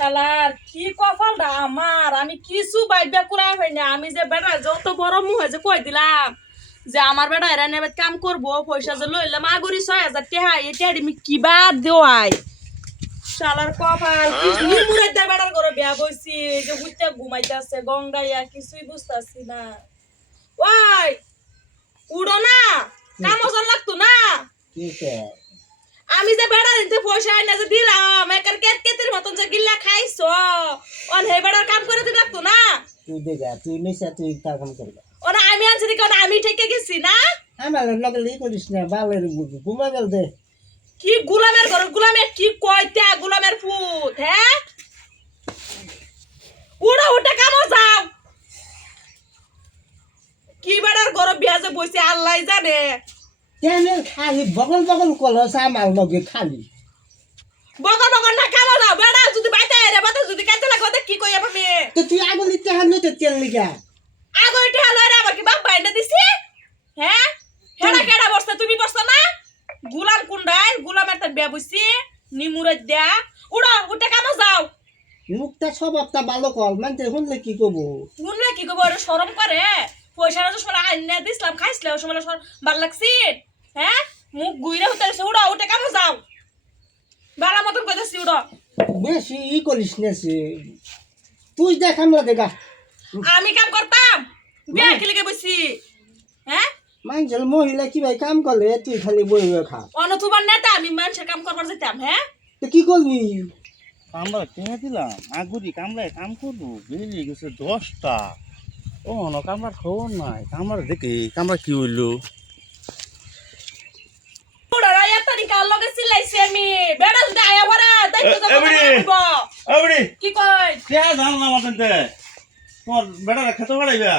শালার কি কপালটা আমার, আমি কিছু বাইবা কুড়াই হয় না। আমি যে বেটা যত বড় মুহে যে কই দিলাম যে আমার বেটা এরা নেবে কাম করবো, পয়সা যে লইলাম আগরি ৬০০০ টাকা, এটা আমি কিবা দেওয়াই শালার কপাল। নিমুরে দে বেটার করে বিয়া বইছি, এই যে বুইতে ঘুমাইতেছে গঙ্গাইয়া, কিছুই বুঝতাছি না। ওই উড়ো না, কাম ওজন লাগতো না। আমি যে বেড়া দিতে পয়সা আইনা যে দিলাম, একার কেতের মতন যে গিল্লা খাইছো, অন হে বেড়ার কাম করে দিতে লাগতো না। তুই দেখা তুই নিছা তুই তা কাম করবা। ওনা আমি আনছি দিকে আমি ঠেকে গেছি না। আমার লগে লি করিস না, বালের ঘুমা গেল দে। কি গোলামের ঘর, গোলামের কি কয়টা গোলামের ফুট, হ্যাঁ উড়া উঠে কামো যাও। কি বেড়ার ঘর বিয়া যে বইছে আল্লাহ জানে। কেন খালি বগল বগল কলস আমার লগে খালি বগর বগর না কামো যাও। বেড়া যদি বাইতে রে বাতে যদি কাজে লাগে কি কই আমি। তো তুই আগলি তেহান নতে তেল লিগা আগো এটা হলো রে আবার কি বাপ বাইনা দিছি, হ্যাঁ হেডা কেডা বসতে তুমি বসতো না। গুলাম কুন্ডাই গুলামের তার বিয়া বইছি নিমুরে দিয়া উড়া উঠে কামো যাও। মুখটা স্বভাবটা ভালো কল মানতে শুনলে কি কব। শুনলে কি কব, ওরা শরম করে। পয়সা তো সময় আইনা দিছিলাম খাইছিলে, ওই সময় ভাল লাগছি, হ্যাঁ মুখ গুইরা হতে উড়া উঠে কামো যাও। বালা মতন কইতাছি উড়া। বেশি ই করিস না সে, তুই দেখামলা দেখা। আমি কাম করতাম বিয়া কি লিগে বইছি, হ্যাঁ মানুষের মহিলা কি ভাই কাম করলে তুই খালি বই বই খা। অনতুবার নেতা আমি মানুষের কাম করবার যেতাম, হ্যাঁ তো কি করবি? আমরা টেনে দিলাম আগুরি কামড়ায় কাম করবো, বেরিয়ে গেছে 10টা। ও ন কামড়ার খবর নাই, কামড়া দেখি কামড়া কি হইলো। তোমার বেটারা খেতে পারাইবা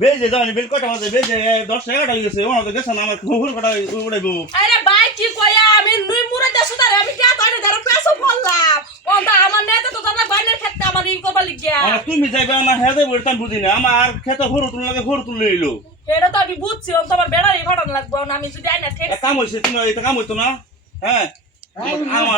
বেজে যাও বেল কটা বাজে বেজে 10-11টা হয়ে গেছে। ওনা তো গেছে না আমার খুব কটা উড়াইবো। আরে ভাই কি কইয়া আমি নুই মুরে দেশু তারে আমি কে তনে ধরে পেছো বললাম ওটা আমার নেতা তো জানা বাইনের ক্ষেত্রে আমার ই করবা লাগিয়া। আর তুমি যাইবা না হেদে বলতাম বুঝি না, আমার খেতে হরু তুল লাগে হরু তুলে এলো। এটা তো আমি বুঝছি, ও তো আমার বেড়ারই ঘটন লাগবে না। আমি যদি আইনা ঠিক কাম হইছে, তুমি এটা কাম হইতো না। হ্যাঁ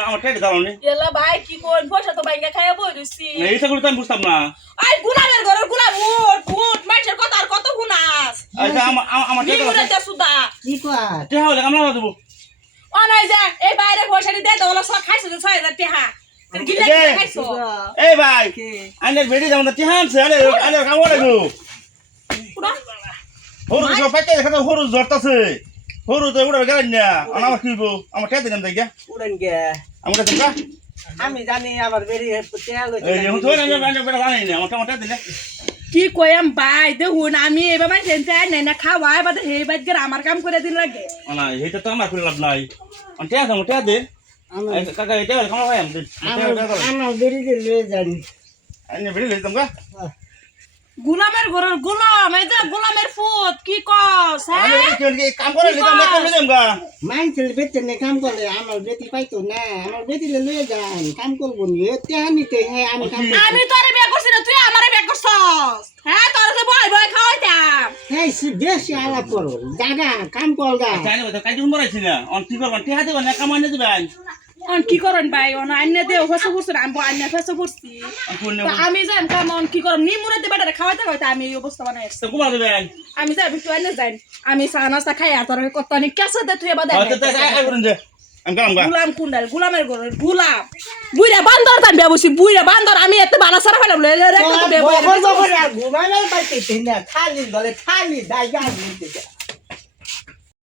আমার টেট দাও নি এলা ভাই কি কোন পয়সা তো বাইঙ্গা খাইয়া বই দিছি। এইটা করে তো আমি বুঝতাম না। আই গুলামের ঘরে গুলাম উঠ উঠ মানুষের কথা আর কত গুনাস। আচ্ছা আমার টেট নিমুরে দেশু দা কি কর? টেহা হলে কামড়া দেবো। ও নাই যে এই বাইরে পয়সা দি দে দলা সব খাইছো যে ৬০০০ টাকা গিলা খাইছো। এই ভাই আইনের বেডি যাও না টেহা আছে, আইনের কামড়া দেবো। পুরা হরু সব পাইতে দেখো হরু জড়তাছে, হরু তো উড়ে গেল না। আমার কি হইবো, আমার টেট দেন তাই উড়ান গে আমরা তোমরা আমি জানি আমার বেরি তেল এই যে তো না বেটা জানি না আমার টেট দিলে কি কইম ভাই দেখুন আমি এবার মানে টেনতে নাই না খাওয়াই বাদে হে বাদ আমার কাম করে দিন লাগে না। এটা তো আমার করে লাভ নাই। আমার টেট দে কাকা এটা কামড়া ভাই আমার বেরি লয়ে জানি আইনে বেডি লই তোমরা গুলামের ঘরের গুলাম এই যে গুলামের ফুট কি কস, হ্যাঁ আমি কি কাম করে লিতাম না করে দেমগা। মানুষের বেতনে কাম করলে আমার বেটি পাইতো না, আমার বেটি লয়ে যান কাম করবো নিয়ে তেহানিতে। হ্যাঁ আমি কাম আমি তোরে বিয়ে করছি না, তুই আমারে বিয়ে করছস। হ্যাঁ তোরে তো বই বই খাওয়াইতাম। হ্যাঁ বেশি আলাপ করো জাগা কাম করগা। জানি তো কাজ মরাইছি না, অন কি করব টেহা দেব না কামাইনে দিবেন। অন কি করেন ভাই, অন আইনে দেও ফেসে পড়ছি না, আমি আইনে ফেসে পড়ছি। তো আমি যাই কাম অন কি করম নিমুরে দে বেটারে খাওয়াইতে খাওয়াইতে আমি এই অবস্থা বানাইছি। তো কুমা দিবেন আমি যাই তুই আইনে যাই আমি চা নাস্তা খাই আর তোর কত নি কেসে দে তুই বাদে হয়তো তো আই করুন যে আমি কাম গা গুলাম কুন্ডাল গুলামের ঘরের গুলাম বুইরা বান্দর তান বিয়া বসি বুইরা বান্দর আমি এত বালা সারা ফেলাম রে রে কত বিয়া ঘুমাইলে পাইতে না খালি বলে খালি জায়গা নিতে